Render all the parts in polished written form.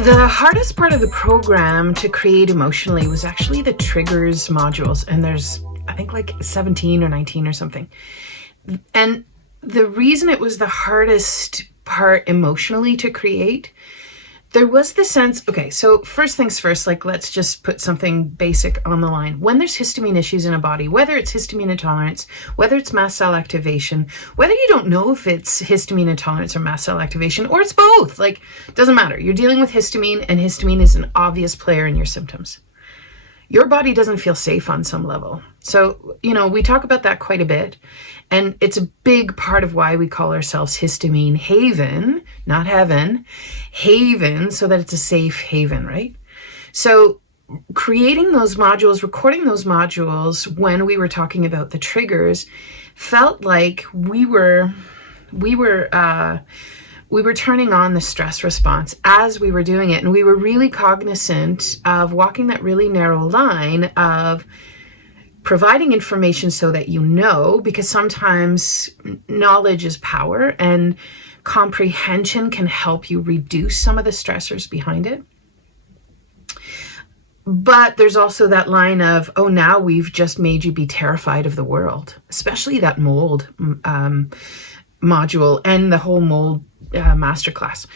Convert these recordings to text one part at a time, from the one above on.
The hardest part of the program to create emotionally was actually the triggers modules, and there's, I think, like 17 or 19 or something. And the reason it was the hardest part emotionally to create, there was the sense, okay, so first things first, like let's just put something basic on the line. When there's histamine issues in a body, whether it's histamine intolerance, whether it's mast cell activation, whether you don't know if it's histamine intolerance or mast cell activation, or it's both, like, doesn't matter. You're dealing with histamine, and histamine is an obvious player in your symptoms. Your body doesn't feel safe on some level. So, we talk about that quite a bit. And it's a big part of why we call ourselves Histamine Haven, not heaven, haven, so that it's a safe haven, right? So creating those modules, recording those modules when we were talking about the triggers felt like we were turning on the stress response as we were doing it. And we were really cognizant of walking that really narrow line of providing information so that you know, because sometimes knowledge is power and comprehension can help you reduce some of the stressors behind it. But there's also that line of, oh, now we've just made you be terrified of the world, especially that mold module and the whole mold masterclass.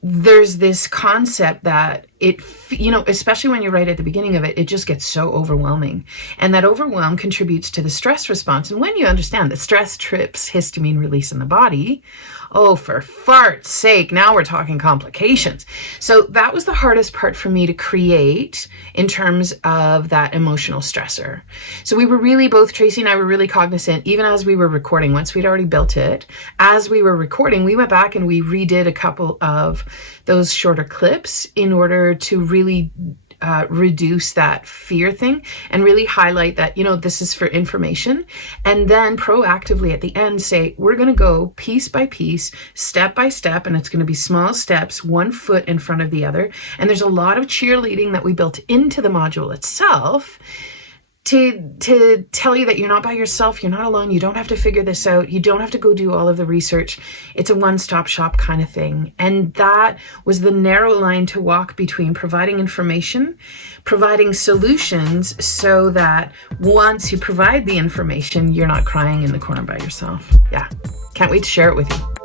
There's this concept that especially when you're right at the beginning of it, it just gets so overwhelming. And that overwhelm contributes to the stress response. And when you understand that stress trips histamine release in the body, oh, for fart's sake, now we're talking complications. So that was the hardest part for me to create in terms of that emotional stressor. So we were really, both Tracy and I were really cognizant, even as we were recording, once we'd already built it, as we were recording, we went back and we redid a couple of those shorter clips in order to really reduce that fear thing and really highlight that, this is for information. And then proactively at the end say, we're going to go piece by piece, step by step, and it's going to be small steps, one foot in front of the other. And there's a lot of cheerleading that we built into the module itself to tell you that you're not by yourself, you're not alone, you don't have to figure this out, you don't have to go do all of the research. It's a one-stop shop kind of thing. And that was the narrow line to walk between providing information, providing solutions, so that once you provide the information, you're not crying in the corner by yourself. Yeah, can't wait to share it with you.